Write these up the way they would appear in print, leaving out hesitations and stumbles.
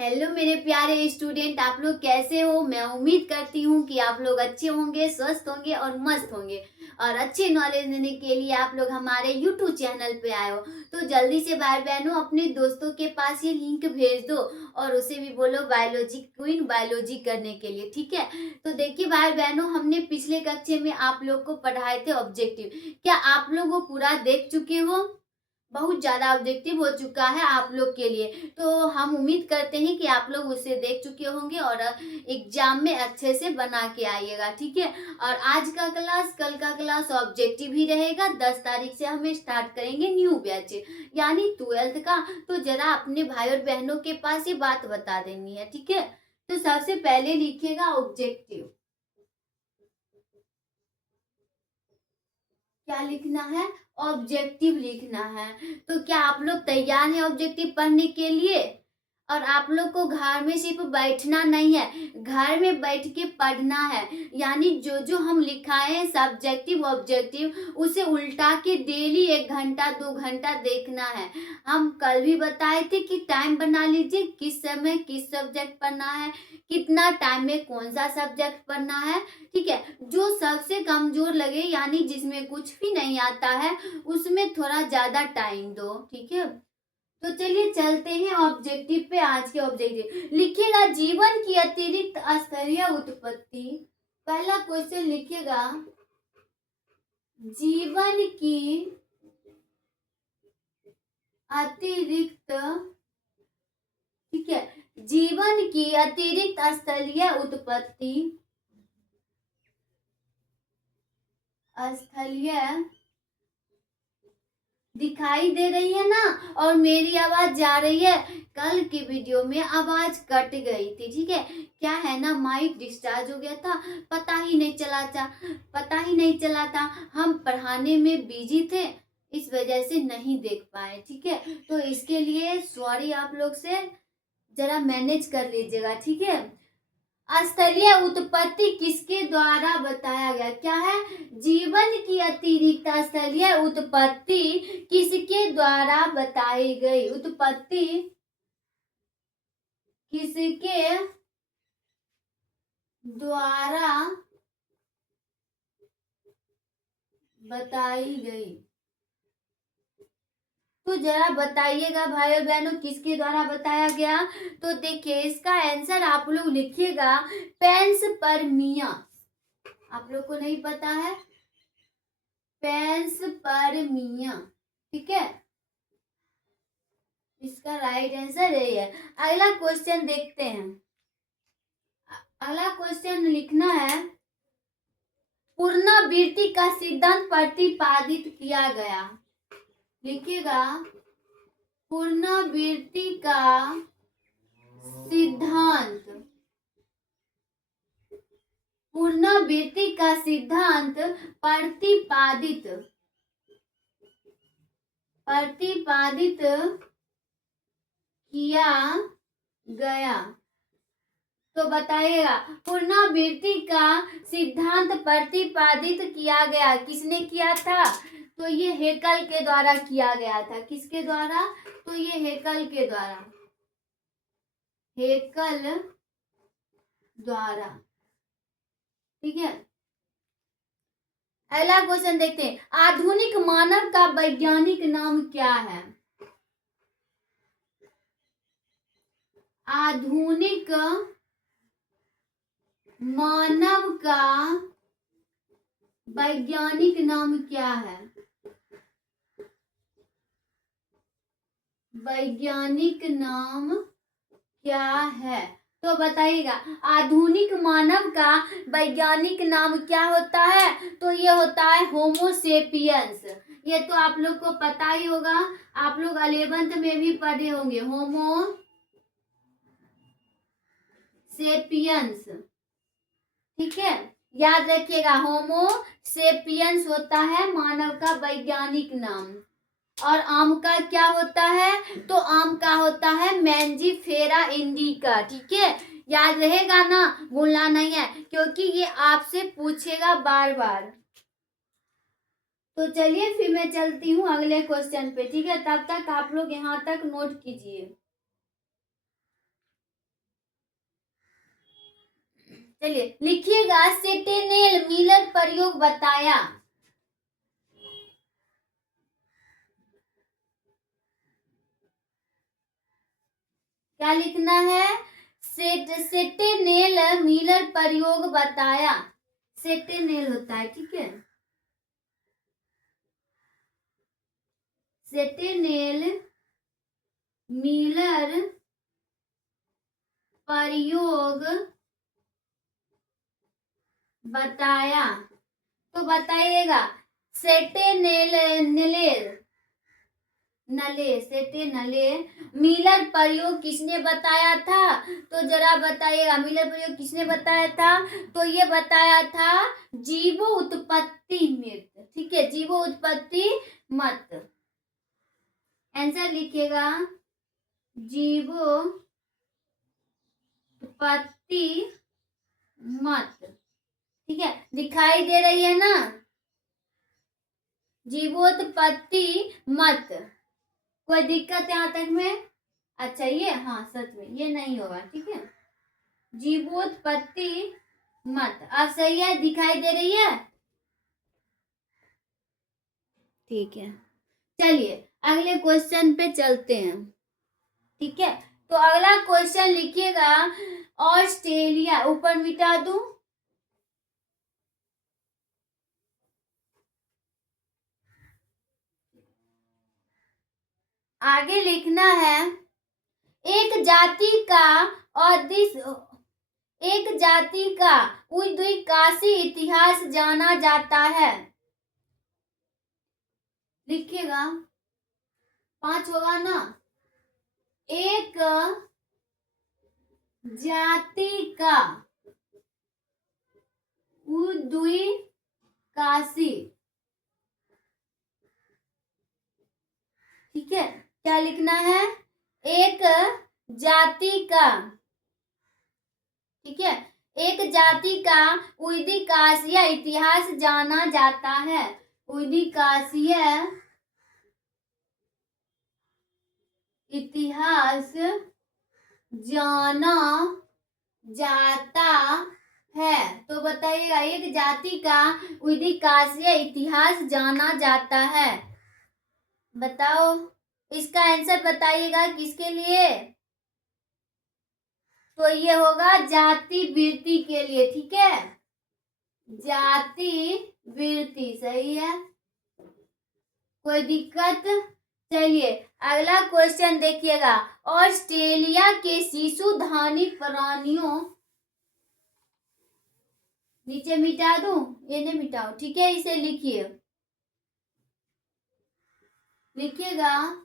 Hello मेरे प्यारे student, आप लोग कैसे हो। मैं उम्मीद करती हूँ कि आप लोग अच्छे होंगे, स्वस्थ होंगे और मस्त होंगे। और अच्छे नॉलेज देने के लिए आप लोग हमारे यूट्यूब चैनल पे आए हो तो जल्दी से भाई बहनों अपने दोस्तों के पास ये लिंक भेज दो और उसे भी बोलो बायोलॉजी क्वीन बायोलॉजी करने के लिए, ठीक है। तो देखिए भाई बहनों, हमने पिछले कक्षा में आप लोग को पढ़ाए थे ऑब्जेक्टिव। क्या आप लोग वो पूरा देख चुके हो? बहुत ज़्यादा ऑब्जेक्टिव हो चुका है आप लोग के लिए, तो हम उम्मीद करते हैं कि आप लोग उसे देख चुके होंगे और एग्जाम में अच्छे से बना के आइएगा, ठीक है। और आज का क्लास, कल का क्लास ऑब्जेक्टिव ही रहेगा। 10 तारीख से हमें स्टार्ट करेंगे न्यू बैच यानी 12th का। तो जरा अपने भाई और बहनों के पास ये बात बता देनी है, ठीक है। तो सबसे पहले लिखिएगा ऑब्जेक्टिव। क्या लिखना है? ऑब्जेक्टिव लिखना है। तो क्या आप लोग तैयार हैं ऑब्जेक्टिव पढ़ने के लिए? और आप लोग को घर में सिर्फ बैठना नहीं है, घर में बैठ के पढ़ना है। यानी जो जो हम लिखाए हैं सब्जेक्टिव ऑब्जेक्टिव उसे उल्टा के डेली 1 घंटा 2 घंटा देखना है। हम कल भी बताए थे कि टाइम बना लीजिए, किस समय किस सब्जेक्ट पढ़ना है, कितना टाइम में कौन सा सब्जेक्ट पढ़ना है, ठीक है। जो सबसे कमजोर लगे यानी जिसमें कुछ भी नहीं आता है उसमें थोड़ा ज्यादा टाइम दो, ठीक है। तो चलिए चलते हैं ऑब्जेक्टिव पे। आज के ऑब्जेक्टिव लिखिएगा जीवन की अतिरिक्त स्तरीय उत्पत्ति। पहला क्वेश्चन लिखिएगा जीवन की अतिरिक्त, ठीक है, जीवन की अतिरिक्त स्थलीय उत्पत्ति, स्थलीय दिखाई दे रही है ना। और मेरी आवाज जा रही है? कल के वीडियो में आवाज कट गई थी, ठीक है। क्या है ना, माइक डिस्चार्ज हो गया था, पता ही नहीं चला था। हम पढ़ाने में बिजी थे, इस वजह से नहीं देख पाए, ठीक है। तो इसके लिए सॉरी आप लोग से, जरा मैनेज कर लीजिएगा, ठीक है। स्थलीय उत्पत्ति किसके द्वारा बताया गया? क्या है? जीवन की अतिरिक्त स्थलीय उत्पत्ति किसके द्वारा बताई गई? उत्पत्ति किसके द्वारा बताई गई? तो जरा बताइएगा भाई और बहनों किसके द्वारा बताया गया। तो देखिए इसका आंसर आप लोग लिखिएगा पेंस परमिया। आप लोग को नहीं पता है? पेंस परमिया, ठीक है। इसका राइट आंसर यही है। अगला क्वेश्चन देखते हैं। अगला क्वेश्चन लिखना है पुनरावृत्ति का सिद्धांत प्रतिपादित किया गया। लिखिएगा पुनरावृत्ति का सिद्धांत, पुनरावृत्ति का सिद्धांत प्रतिपादित किया गया। तो बताइएगा पुनरावृत्ति का सिद्धांत प्रतिपादित किया गया किसने किया था? तो ये हेकल के द्वारा किया गया था। किसके द्वारा? तो ये हेकल के द्वारा, हेकल द्वारा, ठीक है। अगला क्वेश्चन देखते हैं आधुनिक मानव का वैज्ञानिक नाम क्या है? आधुनिक मानव का वैज्ञानिक नाम क्या है? वैज्ञानिक नाम क्या है? तो बताइएगा आधुनिक मानव का वैज्ञानिक नाम क्या होता है? तो ये होता है होमोसेपियंस। ये तो आप लोग को पता ही होगा, आप लोग 11th में भी पढ़े होंगे होमो सेपियंस, ठीक है। याद रखिएगा होमो सेपियंस होता है मानव का वैज्ञानिक नाम। और आम का क्या होता है? तो आम का होता है मैंजीफेरा इंडिका, ठीक है। याद रहेगा ना, भूलना नहीं है क्योंकि ये आपसे पूछेगा बार बार। तो चलिए फिर मैं चलती हूँ अगले क्वेश्चन पे, ठीक है। तब तक आप लोग यहाँ तक नोट कीजिए। चलिए लिखिएगा, सेटेनेल मिलर प्रयोग बताया। क्या लिखना है? सेटेनेल मिलर प्रयोग बताया। सेटेनेल होता है, ठीक है। सेटेनेल मिलर प्रयोग बताया। तो बताइएगा, सेटेनले मिलर प्रयोग किसने बताया था? तो जरा बताइएगा, मिलर प्रयोग किसने बताया था? तो ये बताया था जीवो उत्पत्ति मत, ठीक है, जीवो उत्पत्ति मत। आंसर लिखिएगा, जीवो उत्पत्ति मत, ठीक है। दिखाई दे रही है ना, जीवोत्पत्ति मत। कोई दिक्कत यहाँ तक में? अच्छा, ये हाँ सच में ये नहीं होगा, ठीक है। जीवोत्पत्ति मत, अब सही है, दिखाई दे रही है, ठीक है। चलिए अगले क्वेश्चन पे चलते हैं, ठीक है। तो अगला क्वेश्चन लिखिएगा, ऑस्ट्रेलिया, ऊपर मिटा दूं, आगे लिखना है, एक जाति का एक जाति का उद्विकासी इतिहास जाना जाता है। लिखिएगा, 5 होगा ना। एक जाति का उद्विकासी, ठीक है। क्या लिखना है? एक जाति का, ठीक है, एक जाति का उद्विकासीय इतिहास जाना जाता है। उद्विकासीय इतिहास जाना जाता है। तो बताइएगा, एक जाति का उद्विकासीय इतिहास जाना जाता है। बताओ, इसका आंसर बताइएगा किसके लिए? तो ये होगा जाति वृत्ति के लिए, ठीक है, जाति वृत्ति, सही है, कोई दिक्कत? चलिए अगला क्वेश्चन देखिएगा, ऑस्ट्रेलिया के शिशुधानी प्राणियों, नीचे मिटा दूं, ये नहीं मिटाओ, ठीक है, इसे लिखिएगा,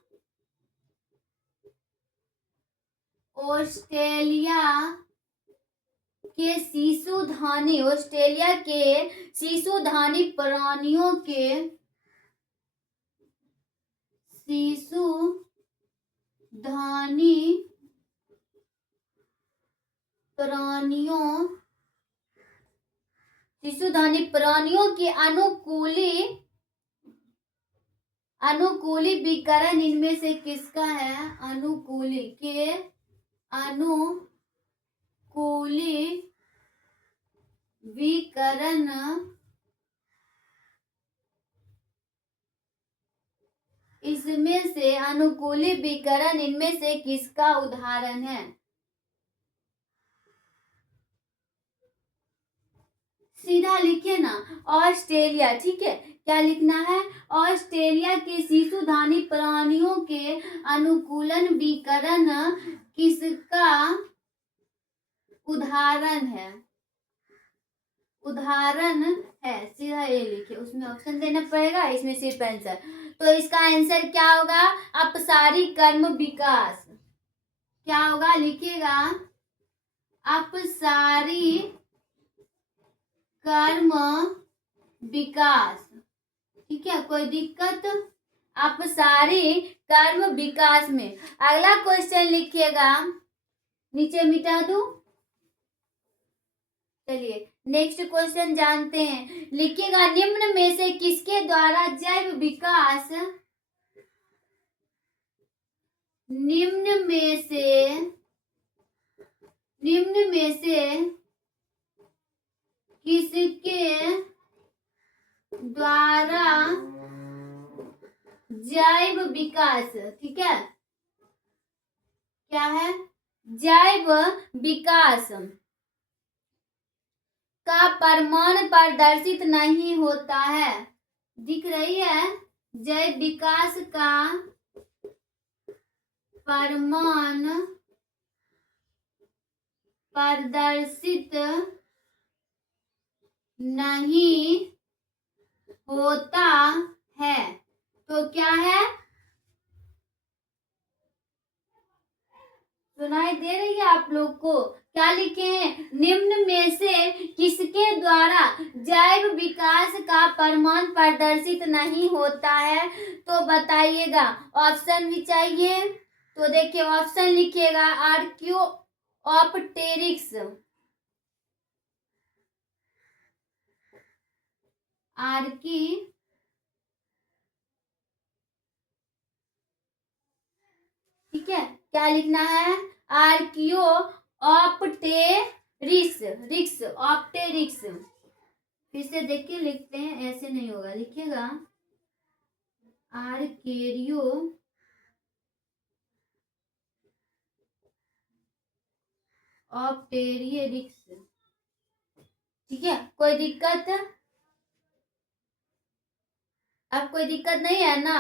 ऑस्ट्रेलिया के शिशुधानी प्राणियों के शिशुधानी प्राणियों के अनुकूली विकरण इनमें से किसका है? अनुकूली विकरण अनुकूली विकरण इनमें से किसका उदाहरण है? सीधा लिखिए ना, ऑस्ट्रेलिया, ठीक है। क्या लिखना है? ऑस्ट्रेलिया के शिशुधानी प्राणियों के अनुकूलन विकरण किसका उदाहरण है? सीधा ये लिखिए, उसमें ऑप्शन देना पड़ेगा, इसमें सिर्फ आंसर। तो इसका आंसर क्या होगा? अपसारी कर्म विकास। क्या होगा? लिखिएगा, अपसारी कर्म विकास, ठीक है, कोई दिक्कत? अपसारी कर्म विकास में। अगला क्वेश्चन लिखिएगा, नीचे मिटा दूं। चलिए नेक्स्ट क्वेश्चन जानते हैं, लिखिएगा, निम्न में से किसके द्वारा जैव विकास, निम्न में से किसके द्वारा जैव विकास, ठीक है, क्या है, जैव विकास का प्रमाण प्रदर्शित नहीं होता है। दिख रही है, जैव विकास का प्रमाण प्रदर्शित नहीं होता है। तो क्या है, सुनाई दे रही है आप लोग को, क्या लिखे हैं, निम्न में से किसके द्वारा जैव विकास का प्रमाण प्रदर्शित नहीं होता है, तो बताइएगा। ऑप्शन भी चाहिए, तो देखिए ऑप्शन लिखिएगा, आर्कियोप्टेरिक्स, ठीक है, क्या लिखना है, ऑप्टेरिक्स। फिर से देखिए लिखते हैं, ऐसे नहीं होगा, लिखिएगा आर्केरियो ऑप्टेरिक्स, ठीक है। कोई दिक्कत, अब कोई दिक्कत नहीं है ना,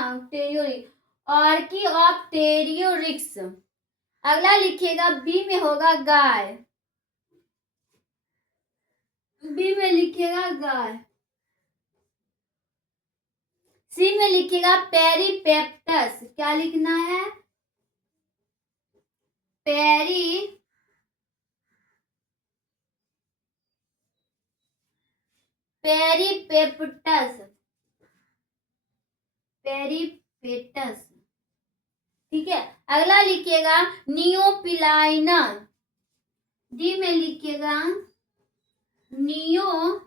ऑर्कियोप्टेरिक्स। अगला लिखिएगा, बी में होगा गाय, बी में लिखिएगा गाय। सी में लिखिएगा पेरीपेप्टस, क्या लिखना है, पेरीपेप्टस, ठीक है। अगला लिखिएगा नियोपिलाइना, डी में लिखिएगा नियोपिलाइना,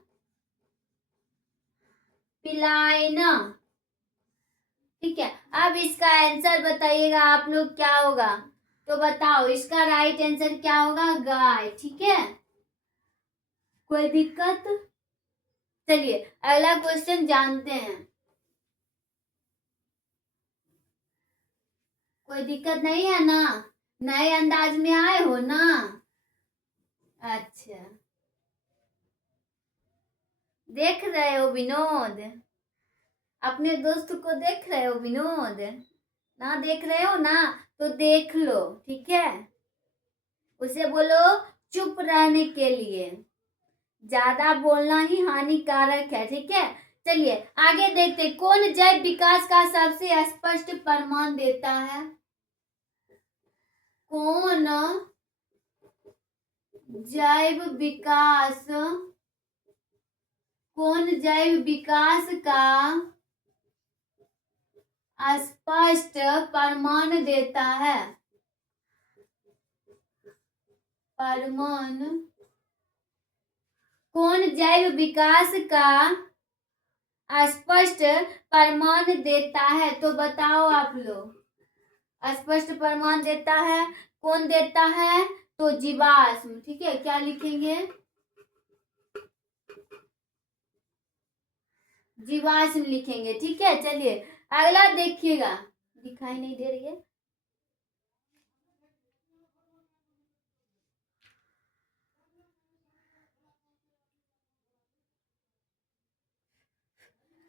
ठीक है। अब इसका आंसर बताइएगा आप लोग, क्या होगा, तो बताओ इसका राइट आंसर क्या होगा, गाय, ठीक है। कोई दिक्कत, चलिए अगला क्वेश्चन जानते हैं। कोई दिक्कत नहीं है ना, नए अंदाज में आए हो ना, अच्छा। देख रहे हो विनोद, अपने दोस्त को देख रहे हो विनोद, ना देख रहे हो ना, तो देख लो, ठीक है। उसे बोलो चुप रहने के लिए, ज्यादा बोलना ही हानिकारक है, ठीक है। चलिए आगे देखते, कौन जैव विकास का सबसे स्पष्ट प्रमाण देता है, कौन जैव विकास, कौन जैव विकास का स्पष्ट प्रमाण देता है, प्रमाण, कौन जैव विकास का स्पष्ट प्रमाण देता है, तो बताओ आप लोग, स्पष्ट प्रमाण देता है, कौन देता है, तो जीवाश्म, ठीक है। क्या लिखेंगे, जीवाश्म लिखेंगे, ठीक है। चलिए अगला देखिएगा, दिखाई नहीं दे रही है,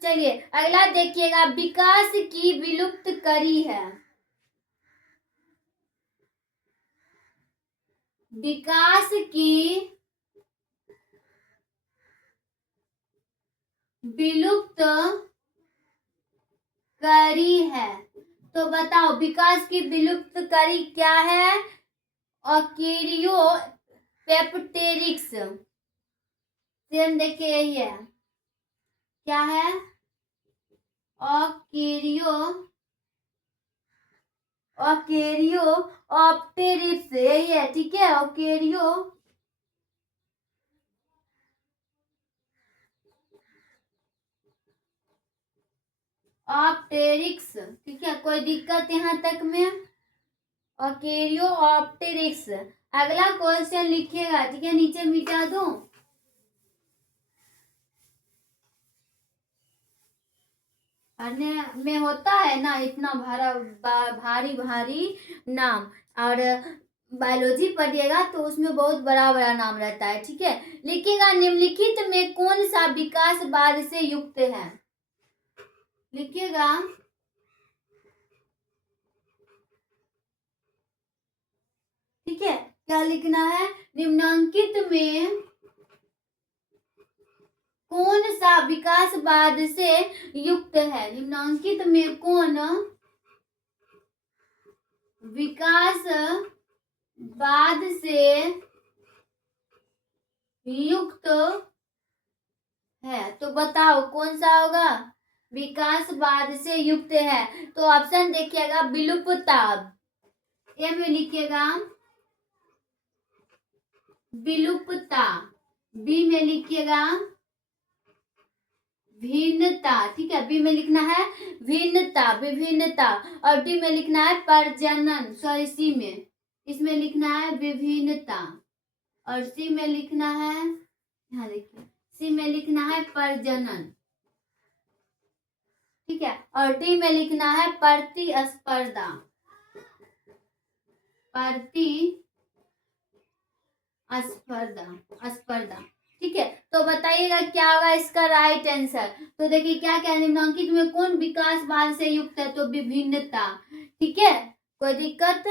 चलिए अगला देखिएगा, विकास की विलुप्त करी है, विकास की विलुप्त करी है, तो बताओ विकास की विलुप्त करी क्या है, ऑर्कियोपेप्टेरिक्स, सेम देखिए यही है, क्या है, ऑर्कियोप्टेरिक्स, यही है, ठीक है। ऑप्टेरिक्स, ठीक है। कोई दिक्कत यहाँ तक में, ऑप्टेरिक्स। अगला क्वेश्चन लिखिएगा, ठीक है, नीचे मिटा दो, पढ़ने में होता है ना इतना भारी भारी नाम, और बायोलॉजी पढ़िएगा तो उसमें बहुत बड़ा बड़ा नाम रहता है। ठीक है, लिखिएगा निम्नलिखित में कौन सा विकासवाद से युक्त है। लिखिएगा ठीक है, क्या लिखना है, निम्नांकित में कौन सा विकासवाद से युक्त है। निम्नांकित में कौन विकासवाद से युक्त है, तो बताओ कौन सा होगा, विकासवाद से युक्त है। तो ऑप्शन देखिएगा, विलुप्तता, ए में लिखिएगा विलुप्तता, बी में लिखिएगा भिन्नता। ठीक है, बी में लिखना है भिन्नता, विभिन्नता, और डी में लिखना है प्रजनन, सॉरी सी में, इसमें लिखना है विभिन्नता, और सी में लिखना है, यहाँ देखिए सी में लिखना है प्रजनन। ठीक है, और डी में लिखना है प्रतिस्पर्धा, स्पर्धा। ठीक है, तो बताइएगा क्या होगा इसका राइट आंसर। तो देखिए क्या क्या, निम्नांकित में कौन विकासवाद से युक्त है, तो विभिन्नता। ठीक है, कोई दिक्कत।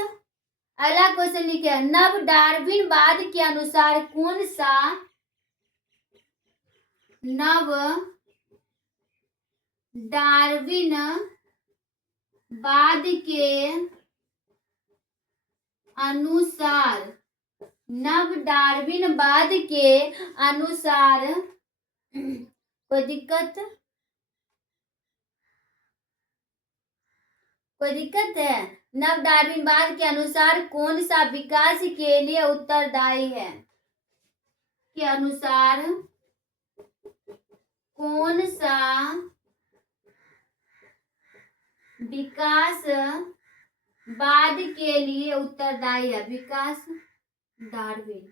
अगला क्वेश्चन लिखे, नव डार्विनवाद के अनुसार कौन सा नव डार्विनवाद के अनुसार, नव डार्विनवाद के अनुसार कोई दिक्कत है, नव डार्विनवाद के अनुसार कौन सा विकास के लिए उत्तरदायी है, के अनुसार कौन सा विकासवाद के लिए उत्तरदायी है, विकास डार्विन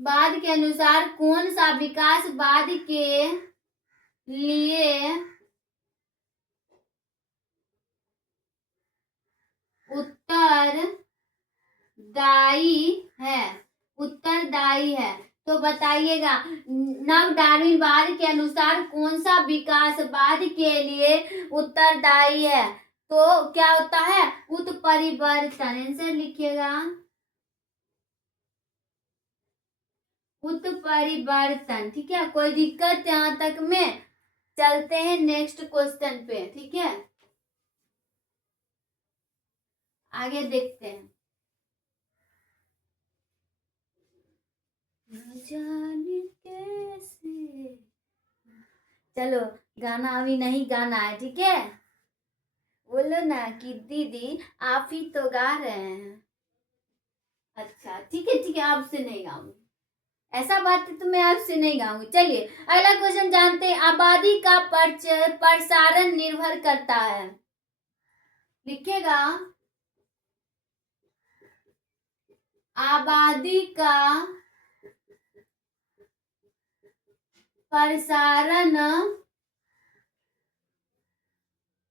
वाद के अनुसार कौन सा विकासवाद के लिए उत्तरदायी है। तो बताइएगा, नव डार्विनवाद के अनुसार कौन सा विकासवाद के लिए उत्तरदायी है, तो क्या होता है, उत्परिवर्तन। आंसर लिखिएगा उत्परिवर्तन। ठीक है, कोई दिक्कत यहाँ तक में। चलते हैं नेक्स्ट क्वेश्चन पे। ठीक है, आगे देखते हैं। जाने कैसे, चलो गाना अभी नहीं गाना है। ठीक है, बोलो ना कि दीदी आप ही तो गा रहे हैं। अच्छा ठीक है, आपसे नहीं गाऊंगी, ऐसा बात है तो मैं आपसे नहीं गाऊंगी। चलिए अगला क्वेश्चन जानते हैं, आबादी का प्रसारण निर्भर करता है। लिखिएगा, आबादी का प्रसारण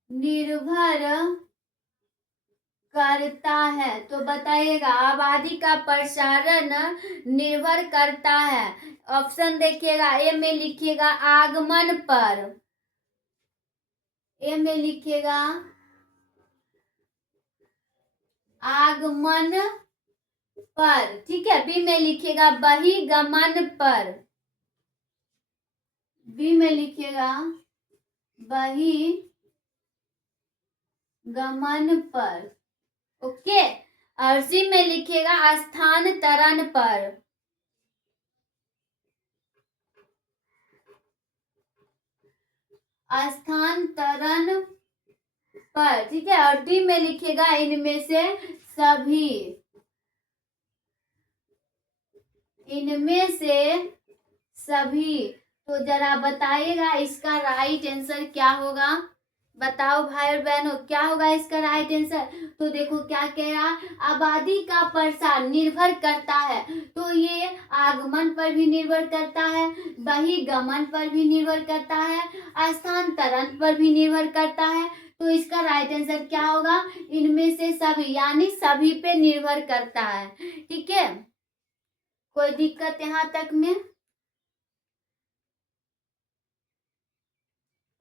निर्भर करता है। तो बताइएगा, आबादी का प्रसारण निर्भर करता है। ऑप्शन देखिएगा, ए में लिखिएगा आगमन पर, ए में लिखिएगा आगमन पर। ठीक है, बी में लिखिएगा बहिर्गमन पर, बी में लिखिएगा बहिर्गमन पर। ओके, और सी में लिखिएगा स्थानांतरण पर, स्थानांतरण पर। ठीक है, और डी में लिखिएगा इनमें से सभी, इनमें से सभी। तो जरा बताइएगा इसका राइट आंसर क्या होगा। बताओ भाई और बहनों, क्या होगा इसका राइट आंसर? तो देखो क्या कह रहा, आबादी का प्रसार निर्भर करता है, तो ये आगमन पर भी निर्भर करता है, बहिर्गमन पर भी निर्भर करता है, स्थानांतरण पर भी निर्भर करता है। तो इसका राइट आंसर क्या होगा? इनमें से सभी, यानी सभी पे निर्भर करता है। ठीक है, कोई दिक्कत यहाँ तक में?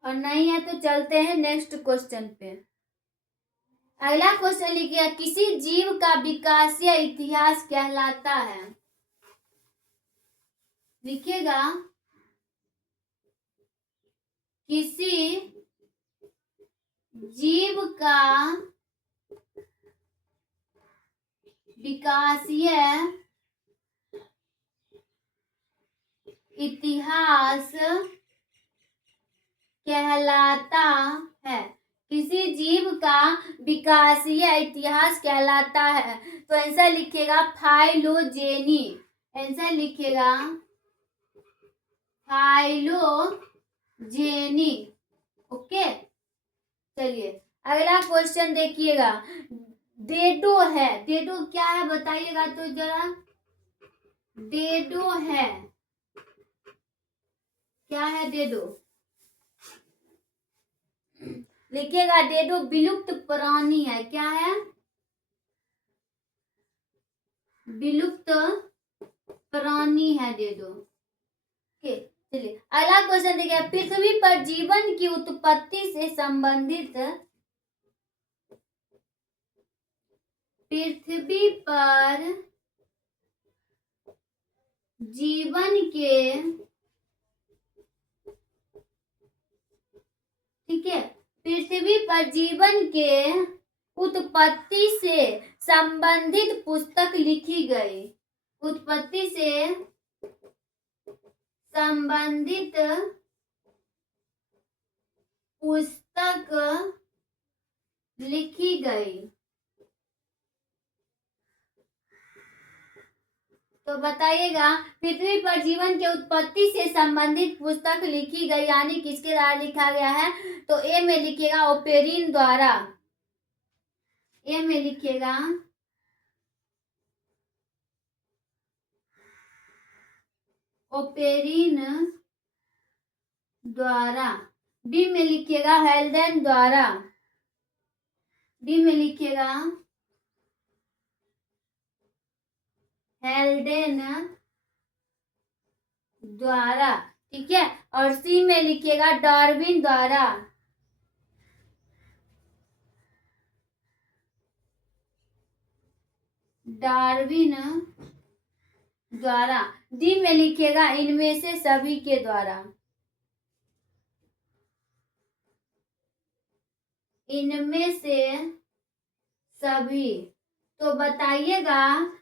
और नहीं है तो चलते हैं नेक्स्ट क्वेश्चन पे। अगला क्वेश्चन लिखिए, किसी जीव का विकासीय इतिहास कहलाता है? लिखिएगा, किसी जीव का विकासीय इतिहास कहलाता है। किसी जीव का विकासीय इतिहास कहलाता है, तो ऐसा लिखेगा फाइलोजेनी। ऐसा लिखेगा फाइलोजेनी। ओके, चलिए अगला क्वेश्चन देखिएगा, डेडो है, डेडो क्या है बताइएगा तो जरा। डेडो है, क्या है डेडो? लिखिएगा, डेडो विलुप्त प्राणी है। क्या है? विलुप्त प्राणी है डेडो। ओके, चलिए अगला क्वेश्चन देखिए, पृथ्वी पर जीवन की उत्पत्ति से संबंधित, पृथ्वी पर जीवन के, ठीक है, पृथ्वी पर जीवन के उत्पत्ति से संबंधित पुस्तक लिखी गई। उत्पत्ति से संबंधित पुस्तक लिखी गई। तो बताइएगा, पृथ्वी पर जीवन के उत्पत्ति से संबंधित पुस्तक लिखी गई, यानी किसके द्वारा लिखा गया है? तो ए में लिखिएगा ओपेरिन द्वारा। ए में लिखिएगा ओपेरिन द्वारा। बी में लिखिएगा हेल्डेन द्वारा। बी में लिखिएगा हेल्डेन द्वारा। ठीक है, और सी में लिखिएगा डार्विन द्वारा। डार्विन द्वारा। डी में लिखिएगा इनमें से सभी के द्वारा। इनमें से सभी। तो बताइएगा,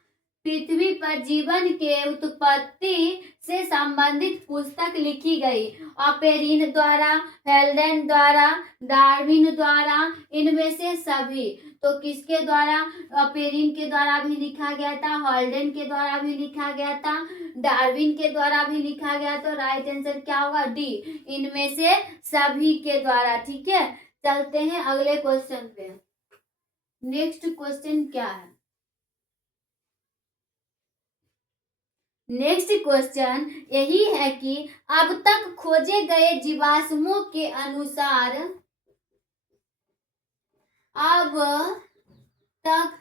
पृथ्वी पर जीवन के उत्पत्ति से संबंधित पुस्तक लिखी गई ओपेरिन द्वारा, हेल्डेन द्वारा, डार्विन द्वारा, इनमें से सभी। तो किसके द्वारा? ओपेरिन के द्वारा भी लिखा गया था, हेल्डेन के द्वारा भी लिखा गया था, डार्विन के द्वारा भी लिखा गया। तो राइट आंसर क्या होगा? डी, इनमें से सभी के द्वारा। ठीक है, चलते हैं अगले क्वेश्चन पे। नेक्स्ट क्वेश्चन क्या है? नेक्स्ट क्वेश्चन यही है कि अब तक खोजे गए जीवाश्मों के अनुसार, अब तक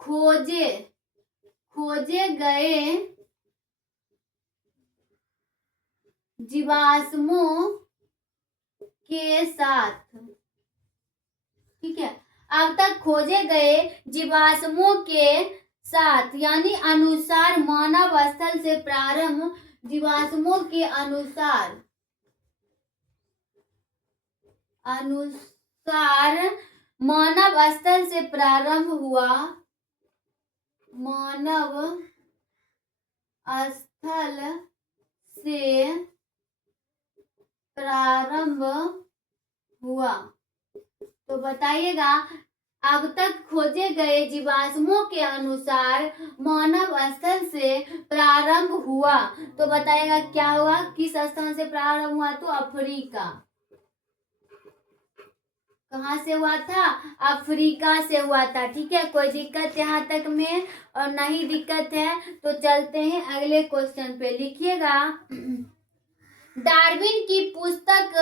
खोजे गए जीवाश्मों के साथ, ठीक है, अब तक खोजे गए जीवाश्मों के साथ, यानी अनुसार, मानव स्थल से प्रारंभ, जीवाश्मों के अनुसार मानव स्थल से प्रारंभ हुआ, मानव स्थल से प्रारंभ हुआ। तो बताइएगा, अब तक खोजे गए जीवाश्मों के अनुसार मानव स्थल से प्रारंभ हुआ। तो बताइएगा क्या हुआ, किस स्थान से प्रारंभ हुआ? तो अफ्रीका। कहाँ से हुआ था? अफ्रीका से हुआ था। ठीक है, कोई दिक्कत यहाँ तक में? और नहीं दिक्कत है तो चलते हैं अगले क्वेश्चन पे। लिखिएगा डार्विन की पुस्तक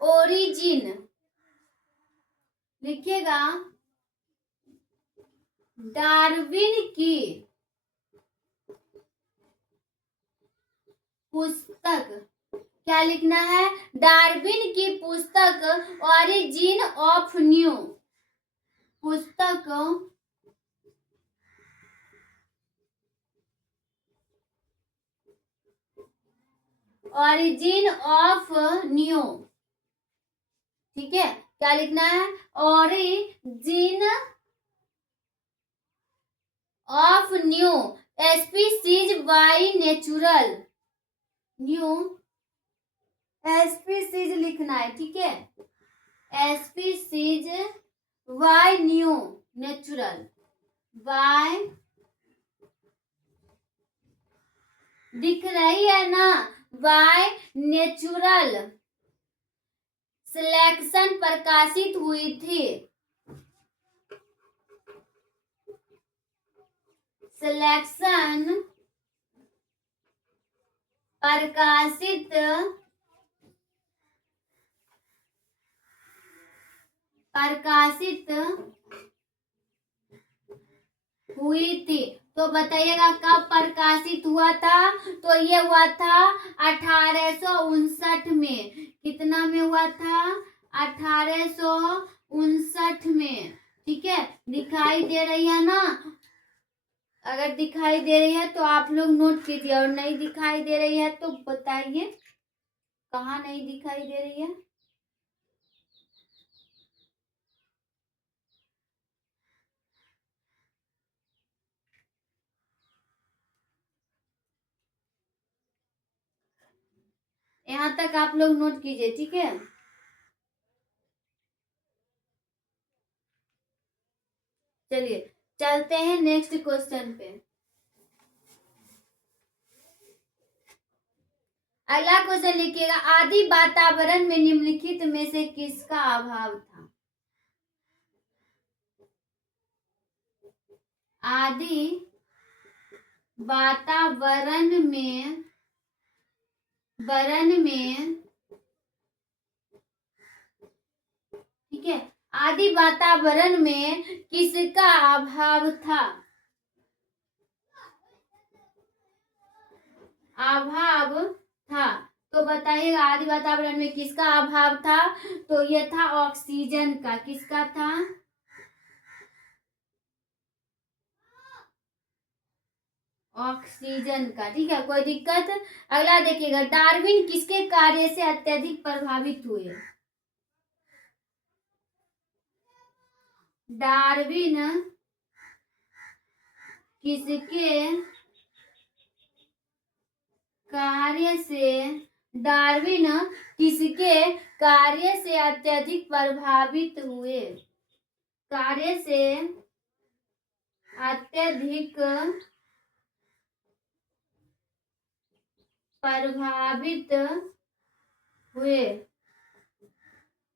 ओरिजिन। लिखिएगा डार्विन की पुस्तक, क्या लिखना है? डार्विन की पुस्तक ओरिजिन ऑफ न्यू, पुस्तक ओरिजिन ऑफ न्यू। ठीक है, क्या लिखना है? Origin of new species by natural new species लिखना है। ठीक है, species by new natural by, दिख रही है ना? बाय नेचुरल सिलेक्शन प्रकाशित हुई थी, सिलेक्शन प्रकाशित हुई थी। तो बताइएगा कब प्रकाशित हुआ था? तो ये हुआ था 1859 में। कितना में हुआ था? 1859 में। ठीक है, दिखाई दे रही है ना? अगर दिखाई दे रही है तो आप लोग नोट कीजिए, और नहीं दिखाई दे रही है तो बताइए कहाँ नहीं दिखाई दे रही है। यहाँ तक आप लोग नोट कीजिए। ठीक है, चलिए चलते हैं नेक्स्ट क्वेश्चन पे। अगला क्वेश्चन लिखिएगा आदि वातावरण में निम्नलिखित में से किसका अभाव था? आदि वातावरण में ठीक है, आदि वातावरण में किसका अभाव था? अभाव था। तो बताइएगा आदि वातावरण में किसका अभाव था? तो यह था ऑक्सीजन का। किसका था? ऑक्सीजन का। ठीक है, कोई दिक्कत? अगला देखिएगा डार्विन किसके कार्य से अत्यधिक प्रभावित हुए? डार्विन किसके कार्य से अत्यधिक प्रभावित हुए? कार्य से अत्यधिक प्रभावित हुए।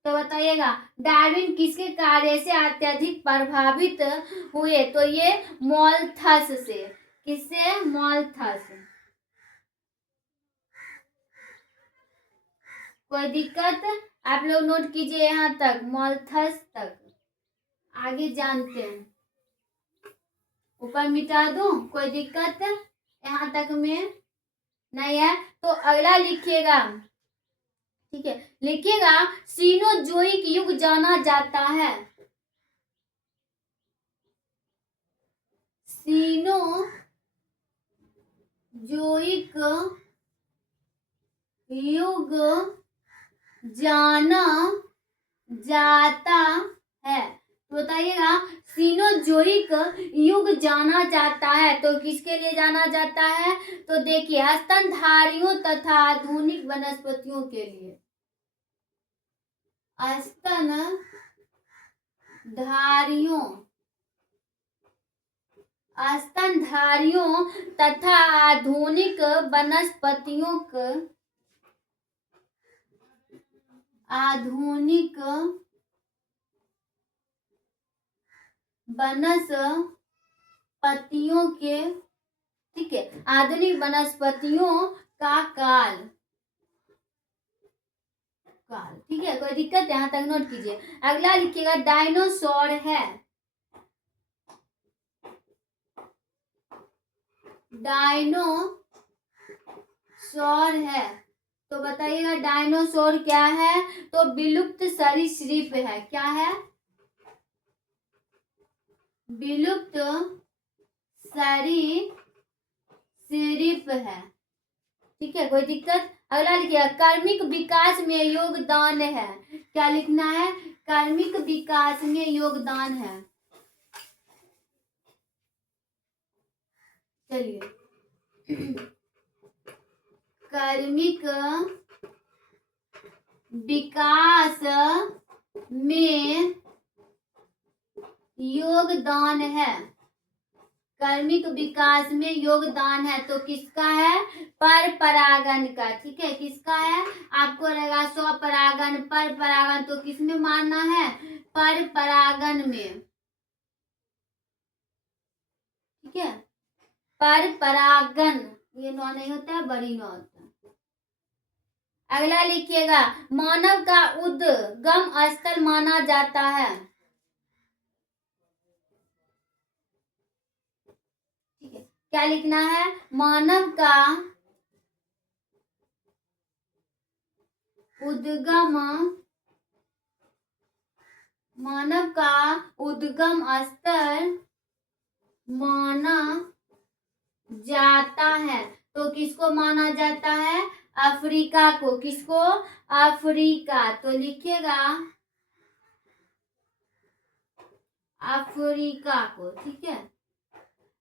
तो बताइएगा डार्विन किसके कार्य से अत्यधिक प्रभावित हुए? तो ये मोल्थस से। किससे? मोल्थस। कोई दिक्कत? आप लोग नोट कीजिए यहाँ तक, मोल्थस तक। आगे जानते हैं। ऊपर मिटा दूं? कोई दिक्कत यहाँ तक में नहीं है? तो अगला लिखिएगा। ठीक है, लिखिएगा सीनोजोइक युग जाना जाता है। सीनोजोइक युग जाना जाता है। तो बताइएगा सीनोजोइक युग जाना जाता है तो किसके लिए जाना जाता है? तो देखिए स्तनधारियों तथा आधुनिक वनस्पतियों के लिए। स्तनधारियों तथा आधुनिक वनस्पतियों के, ठीक है, आधुनिक वनस्पतियों का काल, ठीक है, कोई दिक्कत यहाँ तक नोट कीजिए। अगला लिखिएगा डायनासोर है, डायनासोर है, तो बताइएगा डायनासोर क्या है? तो विलुप्त सरीसृप है। क्या है? विलुप्त सरीसृप है, ठीक है, कोई दिक्कत? अगला लिखिए कार्मिक विकास में योगदान है। क्या लिखना है? कार्मिक विकास में योगदान है। चलिए कार्मिक विकास में योगदान है, कार्मिक विकास में योगदान है, तो किसका है? पर परागण का, ठीक है, किसका है? आपको रहेगा स्वपरागण, पर परागण, तो किस में मानना है? पर परागण में, ठीक है, पर परागण, ये नौ नहीं होता है, बड़ी नौ होता है। अगला लिखिएगा मानव का उद्गम स्थल माना जाता है, ठीक है, क्या लिखना है? मानव का उद्गम स्थल माना जाता है, तो किसको माना जाता है? अफ्रीका को। किसको? अफ्रीका, तो लिखिएगा अफ्रीका को, ठीक है।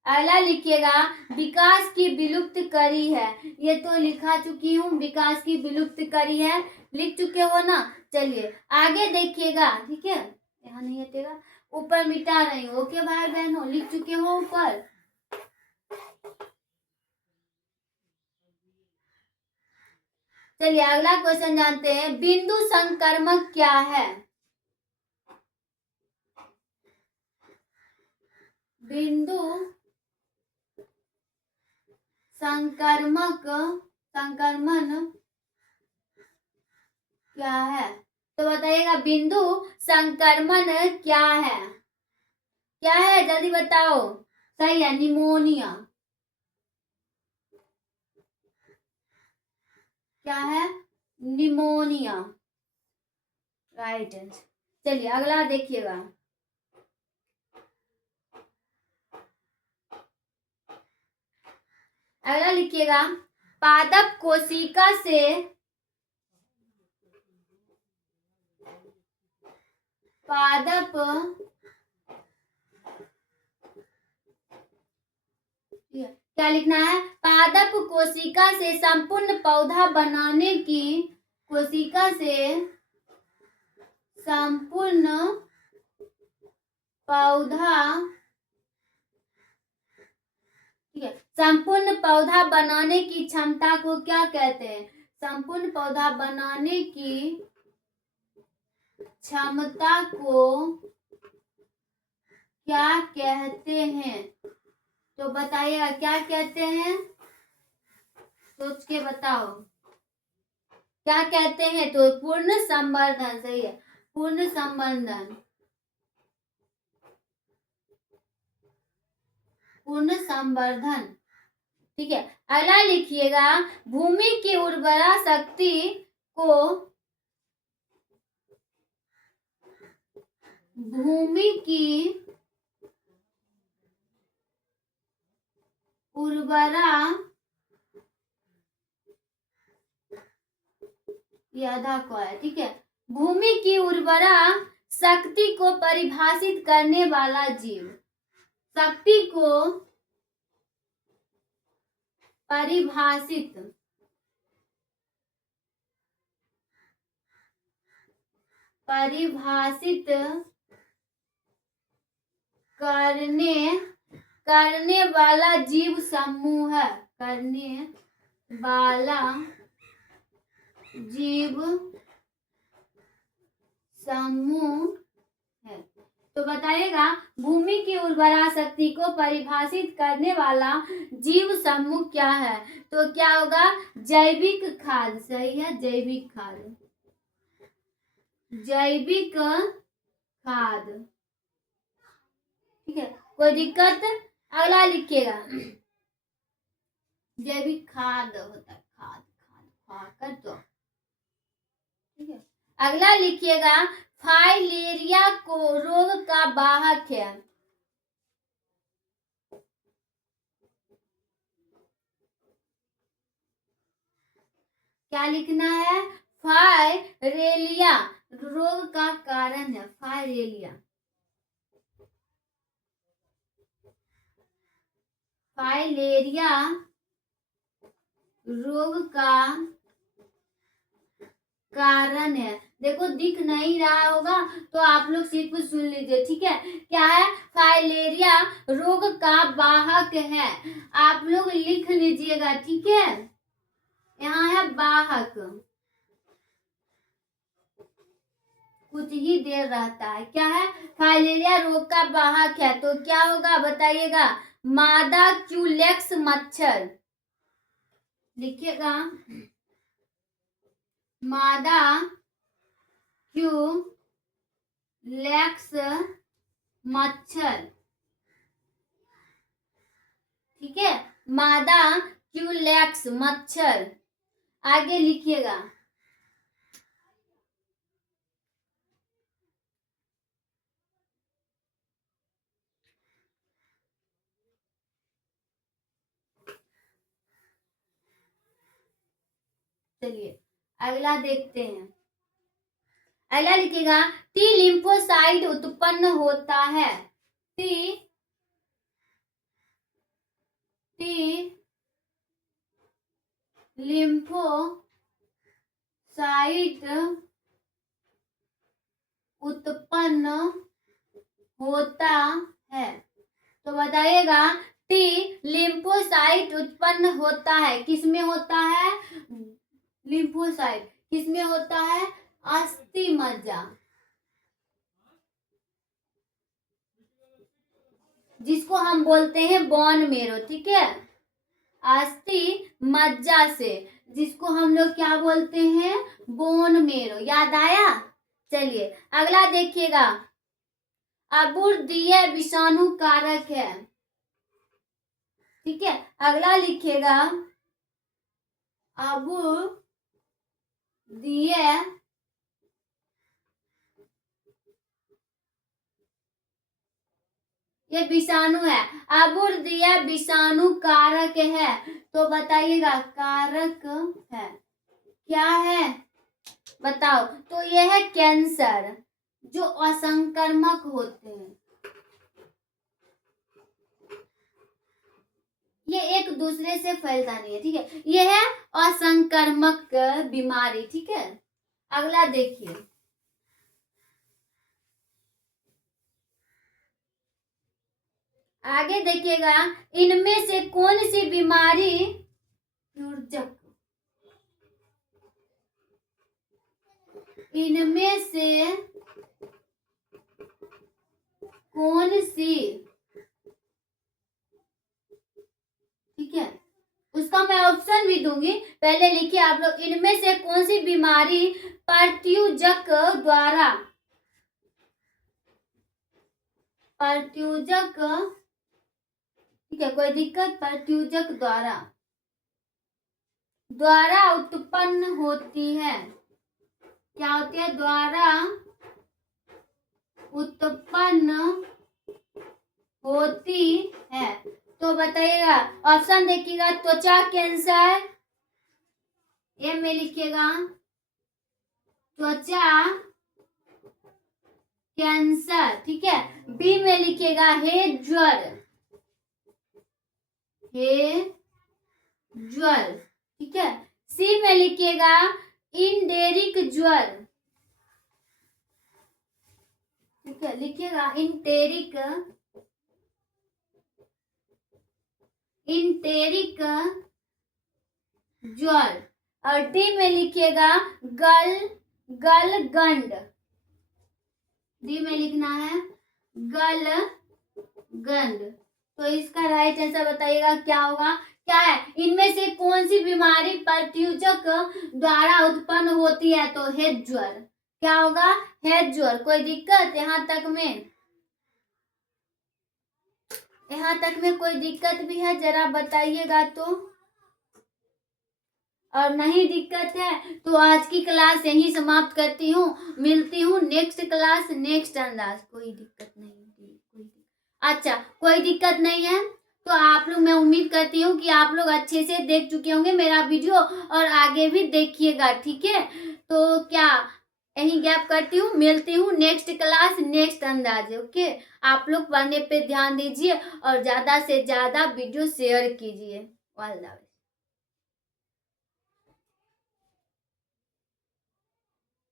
अगला लिखिएगा विकास की विलुप्त करी है, ये तो लिखा चुकी हूँ, विकास की विलुप्त करी है, लिख चुके हो ना। चलिए आगे देखिएगा, ठीक है, यहाँ नहीं हटेगा, ऊपर मिटा रही हूँ, ओके भाई बहनों, लिख चुके हो ऊपर। चलिए अगला क्वेश्चन जानते हैं, बिंदु संक्रमक क्या है? बिंदु संक्रमण क्या है? तो बताइएगा बिंदु संक्रमण क्या है? क्या है जल्दी बताओ। सही है, निमोनिया। क्या है? Pneumonia, right. चलिए अगला देखिएगा, अगला लिखिएगा पादप कोशिका से क्या लिखना है? पादप कोशिका से संपूर्ण पौधा बनाने की, कोशिका से संपूर्ण पौधा, ठीक है, संपूर्ण पौधा बनाने की क्षमता को क्या कहते हैं? संपूर्ण पौधा बनाने की क्षमता को क्या कहते हैं? तो बताइएगा क्या कहते हैं, सोच के बताओ क्या कहते हैं। तो पूर्ण संवर्धन, सही है, पूर्ण संवर्धन, पूर्ण संवर्धन, ठीक है। अगला लिखिएगा भूमि की उर्वरा शक्ति को, भूमि की उर्वरा, ये आधा को है, ठीक है, भूमि की उर्वरा शक्ति को परिभाषित करने वाला जीव, शक्ति को परिभाषित करने वाला जीव समूह है, करने वाला जीव समूह है। तो बताइएगा भूमि की उर्वरा शक्ति को परिभाषित करने वाला जीव समूह क्या है? तो क्या होगा? जैविक खाद। सही है, जैविक खाद। जैविक खाद। ठीक है, कोई दिक्कत? अगला लिखिएगा। जैविक खाद होता है, खाद खाद कर दो। ठीक है, अगला लिखिएगा फाइलेरिया को रोग का वाहक है। क्या लिखना है? फाइलेरिया रोग का कारण है। फाइलेरिया, फाइलेरिया रोग का कारण है। देखो दिख नहीं रहा होगा तो आप लोग सिर्फ सुन लीजिए। ठीक है, क्या है? फाइलेरिया रोग का वाहक है। आप लोग लिख लीजिएगा। ठीक है, यहाँ है वाहक। कुछ ही देर रहता है। क्या है? फाइलेरिया रोग का वाहक है तो क्या होगा बताइएगा? मादा क्यूलेक्स मच्छर। लिखिएगा मादा क्यूलेक्स मच्छर। ठीक है, मादा क्यूलेक्स मच्छर। आगे लिखिएगा चलिए अगला देखते हैं। अगला लिखिएगा टी लिम्फोसाइट उत्पन्न होता है। टी लिम्फोसाइट उत्पन्न होता है। तो बताइएगा टी लिम्फोसाइट उत्पन्न होता है। किसमें होता है? लिम्फोसाइट किसमें होता है? अस्थि मज्जा, जिसको हम बोलते हैं बोन मेरो। ठीक है, अस्थि मज्जा से, जिसको हम लोग क्या बोलते हैं? Bone marrow. याद आया? चलिए अगला देखिएगा अबूर्दीय विषाणु कारक है। ठीक है, अगला लिखिएगा अबूर्दीय ये विषाणु है। अबूर्दीय विषाणु कारक है। तो बताइएगा कारक है, क्या है बताओ? तो यह है कैंसर, जो असंक्रामक होते हैं। ये एक दूसरे से फैलता नहीं है। ठीक है, ये है असंक्रामक बीमारी। ठीक है, अगला देखिए आगे देखिएगा इनमें से कौन सी बीमारी इनमें से कौन सी, ठीक है, उसका मैं ऑप्शन भी दूंगी, पहले लिखिए आप लोग। इनमें से कौन सी बीमारी प्रत्युजक द्वारा ठीक है, कोई दिक्कत? प्रत्युजक द्वारा उत्पन्न होती है। क्या होती है? द्वारा उत्पन्न होती है। तो बताइएगा, ऑप्शन देखिएगा त्वचा कैंसर, ए में लिखिएगा त्वचा कैंसर। ठीक है, बी में लिखिएगा हे ज्वर, ठीक है, सी में लिखिएगा इंडेरिक ज्वर। ठीक है, लिखिएगा इंटेरिक ज्वर। और डी में लिखिएगा गलगंड। डी में लिखना है गलगंड। तो इसका राइट आंसर बताइएगा क्या होगा, क्या है? इनमें से कौन सी बीमारी परत्यूजक द्वारा उत्पन्न होती है? तो हेड ज्वर। क्या होगा? हेड ज्वर। कोई दिक्कत यहाँ तक में? यहाँ तक में कोई दिक्कत भी है? जरा बताइएगा तो। और नहीं दिक्कत है तो आज की क्लास यही समाप्त करती हूँ। मिलती हूँ नेक्स्ट क्लास, नेक्स्ट अंदाज। कोई दिक्कत नहीं, अच्छा कोई दिक्कत नहीं है तो आप लोग, मैं उम्मीद करती हूँ कि आप लोग अच्छे से देख चुके होंगे मेरा वीडियो और आगे भी देखिएगा, ठीक है? तो क्या यही गैप करती हूँ, मिलती हूँ नेक्स्ट क्लास, नेक्स्ट अंदाज। ओके, आप लोग पढ़ने पे ध्यान दीजिए और ज़्यादा से ज़्यादा वीडियो शेयर कीजिए। All the best.